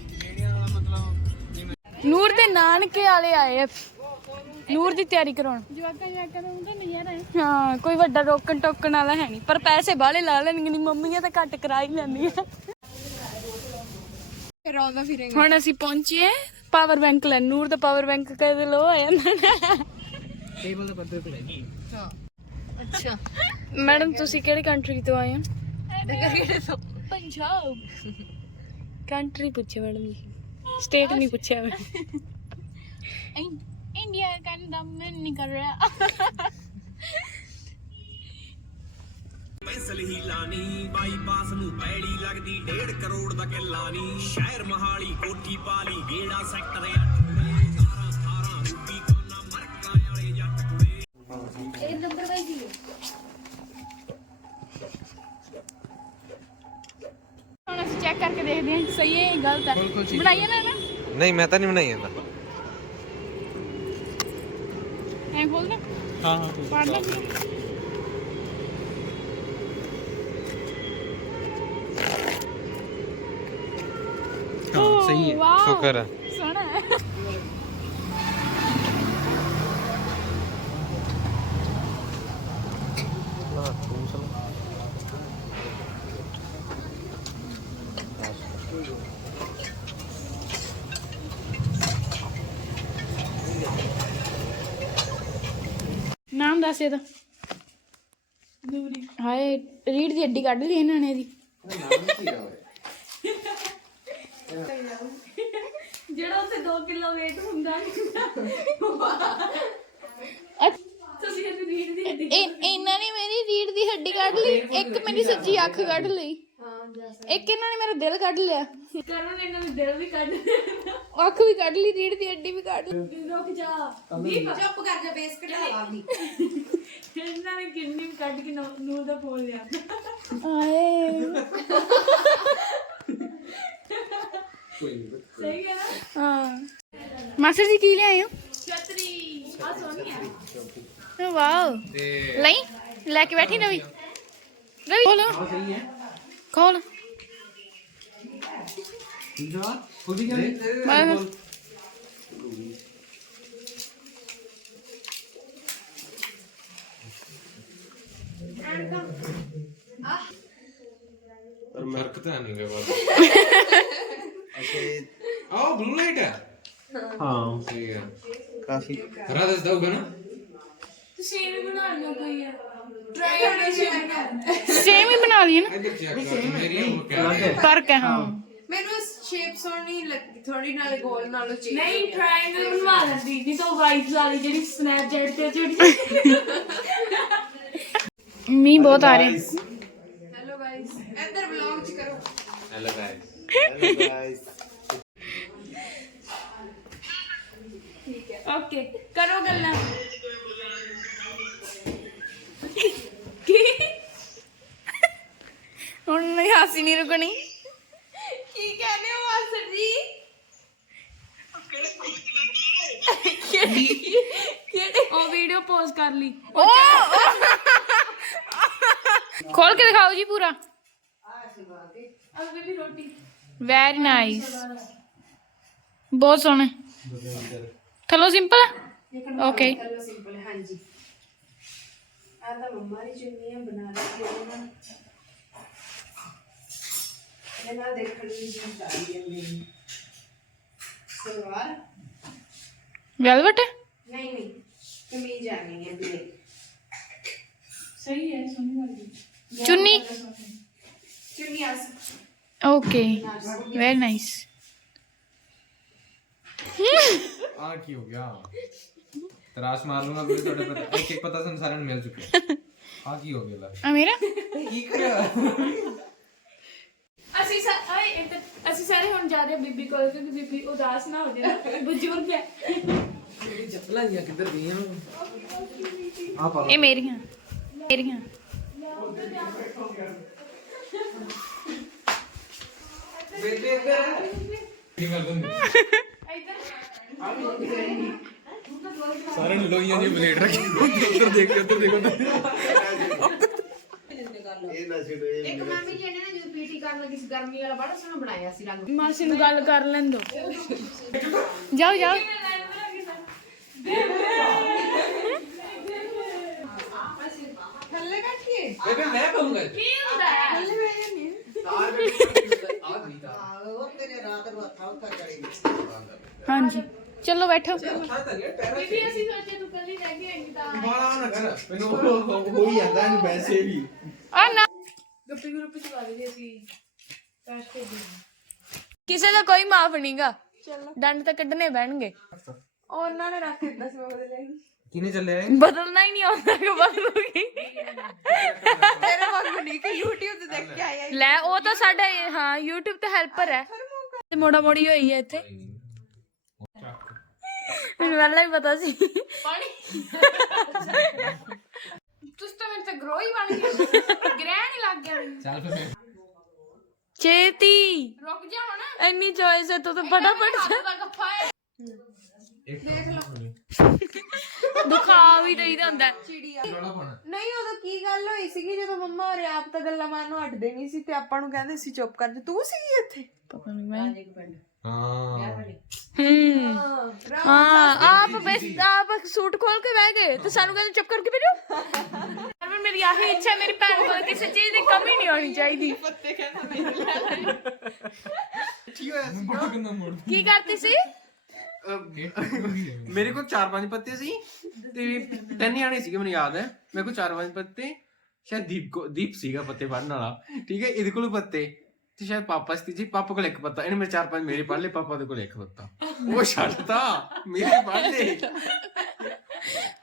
ਨੂਰ ਦੇ ਨਾਨਕੇ ਵਾਲੇ ਆਏ ਆ। ਨੂਰ ਦੀ ਤਿਆਰੀ ਕਰਾਉਣ। ਜਵਾਕਾਂ ਜਵਾਕਾਂ ਦਾ ਹੁੰਦਾ ਨਜ਼ਾਰਾ ਹੈ। ਹਾਂ ਕੋਈ ਵੱਡਾ ਰੋਕਣ ਟੋਕਣ ਵਾਲਾ ਹੈ ਨਹੀਂ। ਪਰ ਪੈਸੇ ਬਾਹਲੇ ਲਾ ਲੈਣਗੇ ਨਹੀਂ ਮੰਮੀਆਂ ਤਾਂ ਘੱਟ ਕਰਾ ਹੀ ਲੈਂਦੀਆਂ। ਫਿਰ ਆਉਂਦਾ ਫਿਰੇਗਾ ਹੁਣ ਅਸੀਂ ਪਹੁੰਚੇ ਪਾਵਰ ਬੈਂਕ ਲੈਣ ਨੂਰ ਦਾ ਪਾਵਰ ਬੈਂਕ ਕਦੇ ਲੋ ਆ ਜਾਂਦਾ ਟੇਬਲ ਦੇ ਪੱਤੇ ਤੇ ਅੱਛਾ। ਮੈਡਮ ਤੁਸੀਂ ਕਿਹੜੀ ਕੰਟਰੀ ਤੋਂ ਆਏ ਹੋ? ਪੰਜਾਬ। ਕੰਟਰੀ ਪੁੱਛਿਆ ਮੈਡਮ ਜੀ। ਸਟੇਟ ਨਹੀਂ ਪੁੱਛਿਆ ਮੈਂ। ਇੰਡੀਆ ਕਰਨ ਦਾ ਮਨ ਨਹੀਂ ਕਰ ਰਿਹਾ। ਪੈਸਲ ਹੀ ਲਾਣੀ ਬਾਈਪਾਸ ਨੂੰ ਪੈੜੀ ਲੱਗਦੀ 1.5 ਕਰੋੜ ਦਾ ਕਿੱਲਾ ਨੀ। ਸ਼ਹਿਰ ਮਹਾਲੀ ਕੋਠੀ ਪਾਲੀ ਗੇੜਾ ਸੈਕਟਰ 8 ਕੁੜੇ 18 18 ਰੂਪੀ ਕੋਨਾ ਮਰਕਾਂ ਵਾਲੇ ਜੱਟ ਕੁੜੇ ਹੁਣ ਅਸੀਂ ਚੈੱਕ ਕਰਕੇ ਦੇਖਦੇ ਹਾਂ ਸਹੀ ਹੈ ਜਾਂ ਗਲਤ ਹੈ। ਬਣਾਈਏ ਨਾ ਨਾ ਨਹੀਂ ਮੈਂ ਤਾਂ ਨਹੀਂ ਬਣਾਈ ਜਾਂਦਾ ਐਂ ਖੋਲ ਦੇ ਹਾਂ ਹਾਂ ਪੜ ਲੈ। ਸਹੀ ਹੈ। ਵਾਓ ਸ਼ੁਕਰ ਹੈ। ਸੋਹਣਾ ਹੈ। ਨਾਮ ਦੱਸ ਇਹਦਾ। ਨੂਰੀ। ਹਾਏ ਰੀੜ ਦੀ ਹੱਡੀ ਕੱਢ ਲਈ ਇਹਨਾਂ ਨੇ ਇਹਦੀ। ਜਿਹੜਾ ਉੱਥੇ 2 ਕਿਲੋ weight ਹੁੰਦਾ ਤੁਸੀਂ ਇਹਦੀ ਰੀੜ ਦੀ ਹੱਡੀ ਇਹ ਇਹਨਾਂ ਨੇ ਮੇਰੀ ਰੀੜ ਦੀ ਹੱਡੀ ਕੱਢ ਲਈ ਇੱਕ ਮੇਰੀ ਸੱਜੀ ਅੱਖ ਕੱਢ ਲਈ। ਇੱਕ ਇਹਨਾਂ ਨੇ ਮੇਰਾ ਦਿਲ ਕੱਢ ਲਿਆ। ਕਰਨ ਇਹਨਾਂ ਦੇ ਦਿਲ ਵੀ ਕੱਢ ਅੱਖ ਵੀ ਕੱਢ ਲਈ ਰੀੜ ਦੀ ਹੱਡੀ ਵੀ ਕੱਢ ਲਈ। ਰੁਕ ਜਾ। ਚੁੱਪ ਕਰ ਜਾ ਬੇਸ ਕਢਾਵਾ ਵੀ ਇਹਨਾਂ ਨੇ ਕਿੰਨੀ ਕੱਢ ਕੇ ਨੂ- ਨੂਰ ਦਾ ਫੋਨ ਲਿਆ। ਆਏ। ਸਹੀ ਹੈ ਨਾ? ਹਾਂ। ਮਾਸਟਰ ਜੀ ਕੀ ਲਿਆਏ ਹੋ? ਛਤਰੀ। ਆ ਸੋਹਣੀ ਹੈ। ਵਾਓ। ਲਈ? ਲੈ ਕੇ ਬੈਠੀ ਰਵੀ? ਰਵੀ ਖੋਲ। ਸਹੀ ਹੈ। ਖੋਲ। ਜਾ ਖੁਦ ਗਿਆ ਮੈਂ ਫ਼ਰਕ ਤਾਂ ਨਹੀਂ ਹੋਇਆ ਅਸੀਂ ਆਹ ਬਲੂ ਲਾਈਟ ਹੈ? ਹਾਂ। ਠੀਕ ਹੈ। ਕਾਫੀ। ਹਰਾ ਦੱਸ ਦਊਗਾ ਨਾ? ਤੁਸੀਂ ਵੀ ਬਣਾ ਲਿਓ ਕੋਈ ਆ ਸੇਮ ਹੀ ਬਣਾ ਲਈ ਨਾ। ਇੱਧਰ ਚੈੱਕ ਕਰ ਮੇਰੀ ਉਹ ਕਹਿ ਫ਼ਰਕ ਹੈ ਹਾਂ। ਮੈਨੂੰ ਸ਼ੇਪ ਸੋਹਣੀ ਲੱਗੀ ਥੋੜੀ ਨਾਲੇ ਗੋਲ ਨਾਲੋਂ ਚੇਂਜ ਨਹੀਂ ਟ੍ਰਾਇੰਗਲ ਬਣਵਾ ਲੈਂਦੀ। ਨਹੀਂ ਤਾਂ ਵਾਈਟ ਵਾਲੀ ਜਿਹੜੀ ਸਨੈਪਚੈਟ ਤੇ ਜਿਹੜੀ ਮੀਂਹ ਬਹੁਤ ਆ ਰਿਹਾ ਹੈਲੋ ਗਾਇਸ ਇੱਧਰ ਵਲੌਗ ਚ ਕਰੋ hello guys hello guys okay ਕਰੋ ਗੱਲਾਂ ਕੀ ਹੁਣ ਨਹੀਂ ਹਾਸੀ ਨਹੀਂ ਰੁਕਣੀ ਕੀ ਕਹਿੰਦੇ ਹੋ ਮਾਸਟਰ ਜੀ ਕਿਹੜੇ ਉਹ ਵੀਡੀਓ ਪੋਜ਼ ਕਰ ਲਈ ਖੋਲ ਕੇ ਦਿਖਾਓ ਜੀ ਪੂਰਾ ਅਬ ਬੀਬੀ ਰੋਟੀ ਵੈਰੀ ਨਾਈਸ ਬਹੁਤ ਸੋਹਣੇ ਥੱਲੋਂ ਸਿੰਪਲ ਓਕੇ ਚਲੋ ਸਿੰਪਲ ਹਾਂਜੀ ਆ ਤਾਂ ਮੰਮਾ ਦੀ ਚੁੰਨੀਆਂ ਬਣਾ ਲਈ ਉਹਨਾਂ ਇਹ ਨਾਲ ਦੇਖਣ ਦੀ ਚੀਜ਼ ਆ ਰਹੀ ਹੈ ਮੇਰੀ ਸਲਵਾਰ ਵੈਲਵਟ ਨਹੀਂ ਨਹੀਂ ਕਮੀਜ਼ ਆ ਗਈ ਹੈ ਬਲੇ ਸਹੀ ਹੈ ਸੋਹਣੀ ਲੱਗਦੀ ਚੁੰਨੀ ਚੁੰਨੀ ਆ ਓਕੇ ਵੈਰੀ ਨਾਈਸ ਆ ਕੀ ਹੋ ਗਿਆ ਤਰਾਸ਼ ਮਾਰ ਲੂੰਗਾ ਵੀ ਤੁਹਾਡੇ ਪਤਾ ਇੱਕ ਇੱਕ ਪਤਾ ਸਾਨੂੰ ਸਾਰਿਆਂ ਨੂੰ ਮਿਲ ਚੁੱਕਿਆ ਆ ਕੀ ਹੋ ਗਿਆ ਲੈ ਆ ਮੇਰਾ ਕੀ ਕਰਿਆ ਅਸੀਂ ਸਾ- ਓਏ ਇੱਧਰ ਅਸੀਂ ਸਾਰੇ ਹੁਣ ਜਾ ਰਹੇ ਹਾਂ ਬੀਬੀ ਕੋਲ ਕਿਉਂਕਿ ਬੀਬੀ ਉਦਾਸ ਨਾ ਹੋ ਜਾਏ ਬਜ਼ੁਰਗ ਹੈ। ਮੇਰੀ ਚੱਪਲਾਂ ਦੀਆਂ ਕਿੱਧਰ ਗਈਆਂ ਆ ਪਾ ਇਹ ਮੇਰੀਆਂ ਮੇਰੀਆਂ। ਬੇਟੇ ਇੱਧਰ ਕੀ ਕਰ ਦਿੰਦੇ ਸਾਰੇ ਲੋਈਆਂ ਦੀ ਬਲੇਡ ਰੱਖੀ ਉੱਧਰ ਦੇਖ ਕੇ ਉੱਧਰ ਦੇਖੋ ਇਹ ਨਾ ਛੇੜੋ ਇਹ ਇੱਕ ਮਾਮੀ ਜੀ ਨੇ ਨਾ ਜਦੋਂ ਪੀਟੀ ਕਰਨ ਲੱਗੀ ਸੀ ਗਰਮੀ ਵਾਲਾ ਬੜਾ ਸੋਹਣਾ ਬਣਾਇਆ ਸੀ ਰੰਗ ਮਾਸੀ ਨੂੰ ਗੱਲ ਕਰ ਲੈਣ ਦੋ ਜਾਓ ਜਾਓ ਥੱਲੇ ਬੈਠੀਏ ਬੇਬੇ ਮੈਂ ਕਹੂੰਗਾ ਥੱਲੇ ਬੈਠੇ ਨਹੀਂ ਆ ਗਈ ਤਾਂ ਉਹ ਤੇਰੇ ਰਾਤ ਨੂੰ ਹੱਥਾਂ ਉੱਤੇ ਚੜੇਗੀ ਹਾਂਜੀ। ਚਲੋ ਬੈਠੋ। ਬੀਬੀ ਅਸੀਂ ਸੋਚੇ ਤੂੰ ਕੱਲੀ ਰਹਿ ਗਈ ਹੈਗੀ ਤਾਂ ਬਾਲਾ ਨਾ ਕਰ ਮੈਨੂੰ ਹੋ ਹੀ ਜਾਂਦਾ ਇਹਨੂੰ ਵੈਸੇ ਵੀ। ਆ ਨਾ। ਗੱਪੀ ਗਰੁੱਪ ਚ ਲਾ ਦੇ ਅਸੀਂ। ਕਾਸ਼ ਤੇ ਕਿਸੇ ਦਾ ਕੋਈ ਮਾਫ ਨਹੀਂਗਾ ਦੰਡ ਤਾਂ ਕੱਢਨੇ ਬਹਿਣਗੇ ਉਹਨਾਂ ਨੇ ਰੱਖ ਦਿੱਤਾ ਸੀ ਉਹਦੇ ਲਈ। ਕਿਨੇ ਚੱਲਿਆ ਇਹ? ਬਦਲਣਾ ਹੀ ਨਹੀਂ ਆਉਂਦਾ ਕਿ ਬਦਲੂਗੀ। ਤੇਰੇ ਵਾਂਗੂ ਨਹੀਂ ਕਿ YouTube ਤੇ ਦੇਖ ਕੇ ਆਇਆ। ਲੈ ਉਹ ਤਾਂ ਸਾਡਾ ਹਾਂ YouTube ਤੇ ਹੈਲਪਰ ਹੈ। ਤੇ ਮੋੜਾ ਮੋੜੀ ਹੋਈ ਹੈ ਇੱਥੇ ਮੈਨੂੰ ਪਹਿਲਾਂ ਹੀ ਪਤਾ ਸੀ ਤੁਸੀਂ ਤਾਂ ਮੇਰੇ ਤੇ ਗਰੋ ਹੀ ਬਣ ਗਏ ਗ੍ਰਹਿਣ ਹੀ ਲੱਗ ਗਿਆ ਮੈਨੂੰ। ਚੱਲ ਫਿਰ ਛੇਤੀ ਰੁਕ ਜਾ ਹੁਣ ਇੰਨੀ ਚੋਇਸ ਹੈ ਤੂੰ ਤਾਂ ਫਟਾਫਟ ਜਾ। ਦਾ ਗੱਫਾ ਹੈ ਦਿਖਾ ਵੀ ਦੇਈਦਾ ਹੁੰਦਾ। ਹੈ। ਰੋਲਾ ਪਾਣਾ ਨਹੀਂ ਉਦੋਂ ਕੀ ਗੱਲ ਹੋਈ ਸੀਗੀ? ਜਦੋਂ ਮੰਮਾ ਹੋਰੇ ਆਪ ਤਾਂ ਗੱਲਾਂ ਮਾਰਨੋਂ ਹਟਦੇ ਨਹੀਂ ਸੀ ਤੇ ਆਪਾਂ ਨੂੰ ਕਹਿੰਦੇ ਸੀ ਚੁੱਪ ਕਰ ਜਾ ਤੂੰ ਸੀਗੀ ਇੱਥੇ? ਪਤਾ ਨਹੀਂ ਮੈਂ। ਹਾਂ। ਹੂੰ। ਹਾਂ ਆਪ ਬਸ ਆਪ ਸੂਟ ਖੋਲ ਕੇ ਬਹਿ ਗਏ ਤੇ ਸਾਨੂੰ ਕਹਿੰਦੇ ਚੁੱਪ ਕਰਕੇ ਬੈਠੋ ਪਰ ਮੇਰੀ ਆਹੀ ਇੱਛਾ ਹੈ, ਮੇਰੀ ਭੈਣ ਕੋਲ ਕਿਸੇ ਚੀਜ਼ ਦੀ ਕਮੀ ਨਹੀਂ ਹੋਣੀ ਚਾਹੀਦੀ। ਪੱਤੇ ਕਹਿੰਦਾ ਮੇਰੇ ਲੈ ਬੜਾ ਕਿੰਨਾ ਮੋੜ ਕੀ ਕਰਤੀ ਸੀ? ਮੇਰੇ ਕੋਲ ਚਾਰ ਪੰਜ ਪੱਤੇ ਸੀ ਤੇ ਤਿੰਨ ਜਾਣੇ ਸੀਗੇ ਮੈਨੂੰ ਯਾਦ ਹੈ। ਮੇਰੇ ਕੋਲ ਚਾਰ ਪੰਜ ਪੱਤੇ ਸ਼ਾਇਦ ਦੀਪ ਕੋ ਦੀਪ ਸੀਗਾ ਪੱਤੇ ਪੜਨ ਵਾਲਾ। ਠੀਕ ਹੈ ਇਹਦੇ ਕੋਲ ਪੱਤੇ ਤੇ ਸ਼ਾਇਦ ਪਾਪਾ ਸੀ ਜੀ ਪਾਪਾ ਕੋਲ ਇੱਕ ਪੱਤਾ। ਇਹਨੇ ਮੇਰੇ ਚਾਰ ਪੰਜ ਮੇਰੇ ਪੜ ਲਏ ਪਾਪਾ ਦੇ ਕੋਲ ਇੱਕ ਪੱਤਾ। ਉਹ ਛੱਡਤਾ ਮੇਰੇ ਪੜ ਲਏ।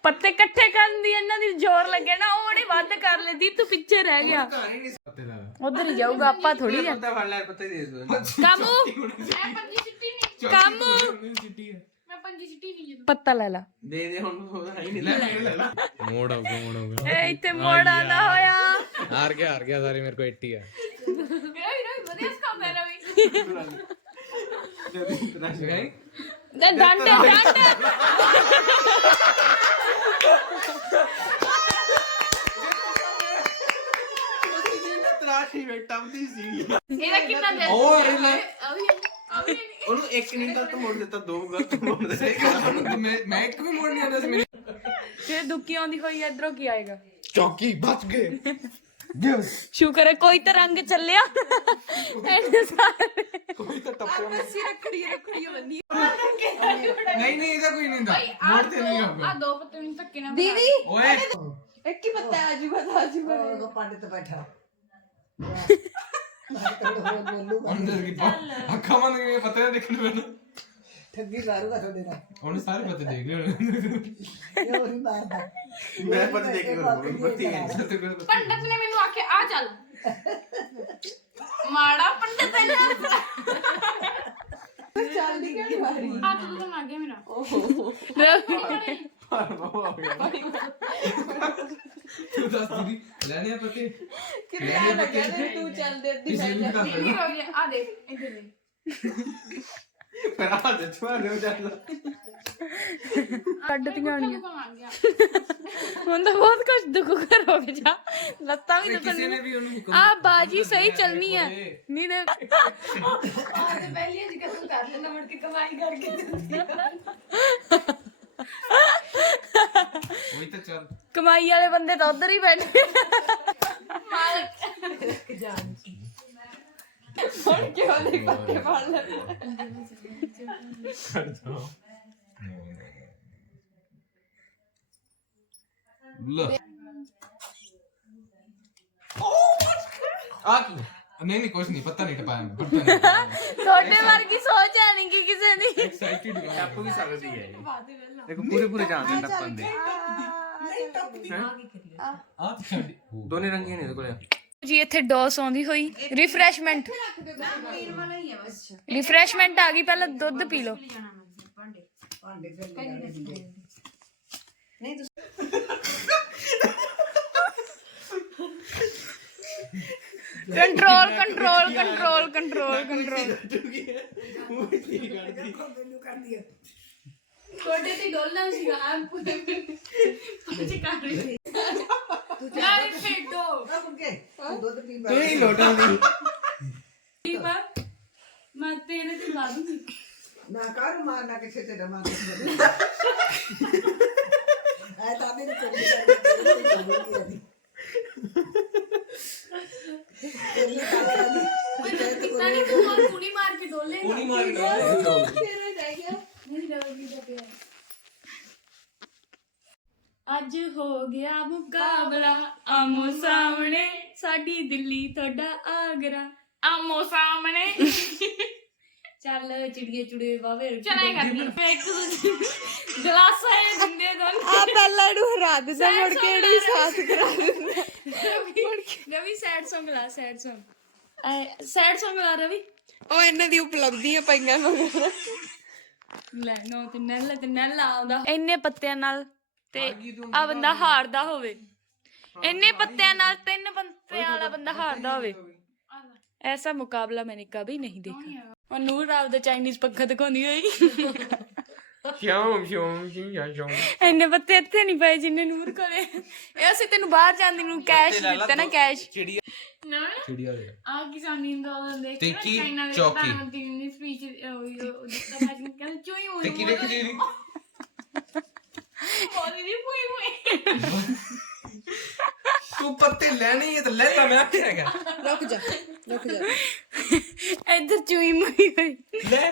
ਪੱਤੇ ਇਕੱਠੇ ਕਰਨ ਦੀ ਇਹਨਾਂ ਦੀ ਜ਼ੋਰ ਲੱਗੇ ਨਾ ਉਹ ਉਹਨੇ ਵੱਧ ਕਰ ਲਈ ਦੀਪ ਤੂੰ ਪਿੱਛੇ ਰਹਿ ਗਿਆ। ਕਹਾਣੀ ਨਹੀਂ ਪੱਤੇ ਦਾ। ਉਧਰ ਹੀ ਜਾਊਗਾ ਆਪਾਂ ਥੋੜੀ ਜਾ ਪੱਤਾ ਫੜ ਲੈ ਪੱਤੇ ਦੇ ਦੋ। Camus Camus? ਮੈਂ ਪੰਜੀ ਸਿੱਟੀ ਨਹੀਂ ਜਦੋਂ। ਪੱਤਾ ਲੈ ਲਾ। ਦੇ ਦੇ ਹੁਣ ਉਹ ਹੈ ਹੀ ਨਹੀਂ ਲੈ ਲੈ ਲੈ। ਮੋੜ ਆਊਗਾ ਮੋੜ ਆਊਗਾ ਇਹ ਇੱਥੇ ਮੋੜ ਆਂਦਾ ਹੋਇਆ। ਹਾਰ ਗਿਆ ਹਾਰ ਗਿਆ ਸਾਰੇ ਮੇਰੇ ਕੋਲ 80 ਆ। ਮੇਰਾ ਵੀ ਨਾ ਵਧੀਆ ਰਵੀ ਹੈ ਤੇ ਡੰਡ ਡੰਡ ਤਰਾਸ਼ੀ ਬੈਠਾਉਂਦੀ ਸੀ। ਇਹਦਾ ਕਿੰਨਾ ਦੇ ਉਹ ਅਰੇ ਲੈ। ਅਭੀ ਉਹਨੂੰ ਇੱਕ ਨਹੀਂ ਗਲਤ ਮੋੜ ਦਿੱਤਾ ਦੋ ਗਲਤ ਮੋੜ ਦਿੱਤੇ ਮੈਂ ਮੈਂ ਇੱਕ ਵੀ ਮੋੜ ਨਹੀਂ ਆਉਂਦਾ ਸੀ ਮੈਨੂੰ ਫਿਰ ਦੁੱਕੀ ਆਉਂਦੀ ਹੋਈ ਇਧਰੋਂ ਕੀ ਆਏਗਾ? ਚੌਕੀ ਬਚ ਗਏ। ਯਸ ਸ਼ੁਕਰ ਹੈ ਕੋਈ ਤਾਂ ਰੰਗ ਚੱਲਿਆ। ਐਨੇ ਸਾਰੇ। ਕੋਈ ਤਾਂ ਟੱਪਿਆ ਅਸੀਂ ਰੱਖੜੀ ਰੱਖੜੀ ਬੰਨੀ ਨਹੀਂ ਨਹੀਂ ਇਹਦਾ ਕੋਈ ਨਹੀਂ ਹੁੰਦਾ। ਮੋੜ ਤੇ ਨਹੀਂ ਆਊਗਾ ਆ ਦੋ ਪੱਤੇ ਨੂੰ ਧੱਕੇ ਨਾਲ ਦੀਦੀ? ਓਏ। ਇੱਕ ਹੀ ਪੱਤਾ ਹੈ ਆਜੂ ਬਤਾ ਆਜੂ ਬਤਾ ਉਹ ਪੰਡਿਤ ਬੈਠਾ। ਅੰਦਰ ਕੀ ਅੱਖਾਂ ਬੰਦ ਕੇ ਪਤਾ ਨਹੀਂ ਦੇਖਣ ਮੈਨੂੰ। ਠੱਗੀ ਸਾਰੂ ਦਾ ਤੁਹਾਡੇ ਨਾਲ। ਉਹਨੇ ਸਾਰੇ ਪਤਾ ਦੇਖ ਲਏ ਇਹ ਉਹੀ ਮਾਰਦਾ ਮੈਂ ਪਤਾ ਦੇਖ ਕੇ ਕਰੂੰਗਾ ਬੱਤੀ ਪੰਡਤ ਨੇ ਮੈਨੂੰ ਆਖਿਆ ਆ ਚੱਲ। ਮਾੜਾ ਪੰਡਤ ਹੈ ਨਾ। ਚੱਲਦੀ ਕਿਹੜੀ ਵਾਰੀ ਆ ਤੂੰ ਤਾਂ ਗਿਆ। ਮੇਰਾ ਤੂੰ ਦੱਸ ਦੀਦੀ ਲੈਣੇ ਆ ਪਤੇ ਕਿੰਨਾ ਲੱਗਿਆ ਤੇ ਤੂੰ ਚੱਲਦੇ ਅੱਧੀ ਕਿਸੇ ਨੂੰ ਦੱਸ ਨਹੀਂ ਰੋ ਗਿਆ ਆ ਦੇਖ ਇੱਧਰ ਦੇਖ। ਪਰ ਆ ਦੇ ਚੁਆ ਦੇ ਜਾਂਦਾ ਕੱਢਤੀਆਂ ਹੋਣੀਆਂ। ਕਮ ਆ। ਗਿਆ ਹੁਣ ਤਾਂ ਬਹੁਤ ਕੁਝ ਦੁੱਖ ਕਰ ਹੋ ਗਿਆ ਲੱਤਾਂ ਵੀ ਕਿਸੇ ਨੇ ਦੁਖਣ ਵੀ ਉਹਨੂੰ ਹੁਕਮ ਆ ਬਾਜੀ ਸਹੀ ਚੱਲਣੀ ਹੈ ਨਹੀਂ ਤੇ ਆ ਤੇ ਪਹਿਲੀ ਅੱਜ ਕਦੋਂ ਕਰ ਲੈਂਦਾ ਮੁੜ ਕੇ ਕਮਾਈ ਕਰਕੇ ਦਿੰਦੀ ਉਹੀ ਤਾਂ ਚੱਲ। ਕਮਾਈ ਵਾਲੇ ਬੰਦੇ ਤਾਂ ਉਧਰ ਹੀ ਬੈਠੇ। ਹੁਣ ਕਿਉਂ ਨਹੀਂ ਪੱਤੇ ਫੜ ਲੈ। ਲੈ। ਆ ਕੀ? ਨਹੀਂ ਨਹੀਂ ਕੁਝ ਨਹੀਂ ਪਤਾ ਨਹੀਂ ਟਪਾਇਆ ਮੈਂ ਪਤਾ ਨਹੀਂ ਤੁਹਾਡੇ ਵਰਗੀ ਸੋਚ ਹੈ ਨਹੀਂ ਕਿ ਕਿਸੇ ਦੀ ਐਕਸਾਈਟਿਡ ਟੱਪ ਵੀ ਸਕਦੀ ਹੈ ਇਹ। ਦੇਖੋ ਪੂਰੇ ਪੂਰੇ ਜਾਣਦੇ ਟੱਪਣ ਦੇ ਆ ਛੱਡ ਦੋਨੇ ਰੰਗੀਆਂ ਨੇ ਇਹਦੇ ਕੋਲੇ ਜੀ ਇੱਥੇ ਡੋਸ ਆਉਂਦੀ ਹੋਈ ਰਿਫਰੈਸ਼ਮੈਂਟ ਰਿਫਰੈਸ਼ਮੈਂਟ ਆ ਗਈ ਪਹਿਲਾਂ ਦੁੱਧ ਪੀ ਲਓ control control control control control ਤੁਹਾਡੇ ਤੇ ਡੋਲਣਾ ਸੀਗਾ ਆਮ ਪੂਰੇ ਪੁੱਛ ਕਰ ਰਹੀ ਯਾਰ ਫੇਟੋ ਤੂੰ ਹੀ ਲੋਟਾਂ ਦੀ ਆ ਮੈਂ ਤੇਰੇ ਤੇ ਲਾ ਦੂੰਗੀ। ਨਾ ਕਰ ਮਾਰਨਾ ਕਿਸੇ ਤੇ ਰਮਾ ਕਿਸੇ ਐ ਤਾਂ ਮੇਰੇ ਚੱਲੀ ਜਾਂਦੀ ਕਿੰਨਾ ਨਹੀਂ ਤੂੰ ਮਾਰ ਕੁਣੀ ਮਾਰ ਕੇ ਡੋਲੇ ਨਹੀਂ ਮਾਰੀ ਨਾ ਨਹੀਂ ਡੋਲਦੀ ਤਾਂ ਪਿਆ ਅੱਜ ਹੋ ਗਿਆ ਮੁਕਾਬਲਾ ਆਮੋ ਸਾਹਮਣੇ ਸਾਡੀ ਦਿੱਲੀ ਤੁਹਾਡਾ ਆਗਰਾ ਆਮੋ ਸਾਹਮਣੇ ਚੱਲ ਚਿੜੀਏ ਚੁੜੇ ਵਾਵੇ ਚਲਾਏ ਕਰਨੀ ਇੱਕ ਦੂਜੇ ਗਲਾਸਾਂ ਇਹ ਦਿੰਦੇ ਦੋਨ ਤੁਹਾਨੂੰ ਹਰਾ ਦਿੰਦਾ ਮੁੜ ਕੇ ਜਿਹੜੀ ਸਾਥ ਕਰਾ ਦਿੰਦਾ। ਰਵੀ ਸੈਡ Song ਲਾ ਸੈਡ Song ਸੈਡ Song ਲਾ ਰਵੀ। ਉਹ ਇਹਨਾਂ ਦੀ ਉਪਲਬਧੀਆਂ ਪਈਆਂ ਮਗਰ ਲੈ ਨੋ ਤੇ ਨੈਲ ਤੇ ਨੈਲ ਆਉਂਦਾ। ਇੰਨੇ ਪੱਤਿਆਂ ਨਾਲ ਤੇ ਆ ਬੰਦਾ ਹਾਰਦਾ ਹੋਵੇ। ਇੰਨੇ ਪੱਤਿਆਂ ਨਾਲ ਤਿੰਨ ਪੱਤਿਆਂ ਵਾਲਾ ਬੰਦਾ ਹਾਰਦਾ ਹੋਵੇ। ਐਸਾ ਮੁਕਾਬਲਾ ਮੈਨੇ ਕਦੇ ਨਹੀਂ ਦੇਖਾ ਉਹ ਨੂਰ ਆਪ ਦਾ ਚਾਈਨੀਜ਼ ਪੱਖਾ ਦਿਖਾਉਂਦੀ ਹੋਈ? ਸ਼ੋਮ ਸ਼ੋਮ ਸ਼ਿਆ ਸ਼ੋਮ ਇੰਨੇ ਪੱਤੇ ਇੱਥੇ ਨਹੀਂ ਪਏ ਜਿੰਨੇ ਨੂਰ ਕੋਲੇ। ਇਹ ਅਸੀਂ ਤੈਨੂੰ ਬਾਹਰ ਜਾਂਦੀ ਨੂੰ ਕੈਸ਼ ਦਿੱਤਾ ਨਾ ਕੈਸ਼ ਚਿੜੀਆ ਨਾ ਚਿੜੀਆ ਦੇ ਆ ਕਿਸਾਨੀ ਦਾ ਉਹ ਦੇਖ ਤੇ ਕੇ ਦੇ ਚੌਕੀ? ਨੇ ਸਪੀਚ ਦਿੱਤਾ ਮੈਂ ਕਹਿੰਦਾ ਚੋਈ ਹੋਈ ਤੇ ਕੀ ਦੇਖ ਜੀ ਬੋਲੀ ਨਹੀਂ ਪੂਈ ਪੂਈ ਤੂੰ ਪੱਤੇ ਲੈਣੇ ਹੈ ਤਾਂ ਲੈ ਤਾਂ ਮੈਂ ਆਖਿਆ ਹੈਗਾ ਰੁਕ ਜਾ ਰੁਕ ਜਾ। ਇੱਧਰ ਚੂਈ ਮਈ ਹੋਈ। ਲੈ।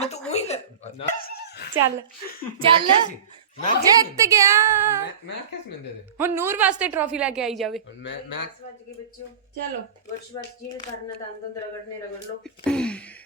ਮੈਂ ਤਾਂ ਉਹੀ ਲੈ ਨਾ। ਚੱਲ। ਚੱਲ। ਮੈਂ ਜਿੱਤ ਗਿਆ। ਮੈਂ ਆਖਿਆ ਸੀ ਮੰਦੇ ਦੇ ਹੁਣ ਨੂਰ ਵਾਸਤੇ ਟਰੋਫੀ ਲੈ ਕੇ ਆਈ ਜਾਵੇ। ਮੈਂ ਮੈਂ ਚਲੋ। ਵਰਸ਼ ਵਰਸ਼ ਜਿਹਨੇ ਕਰਨਾ ਤਾਂ ਅੰਦਰ ਰਗੜਨੇ ਰਗੜ ਲੋ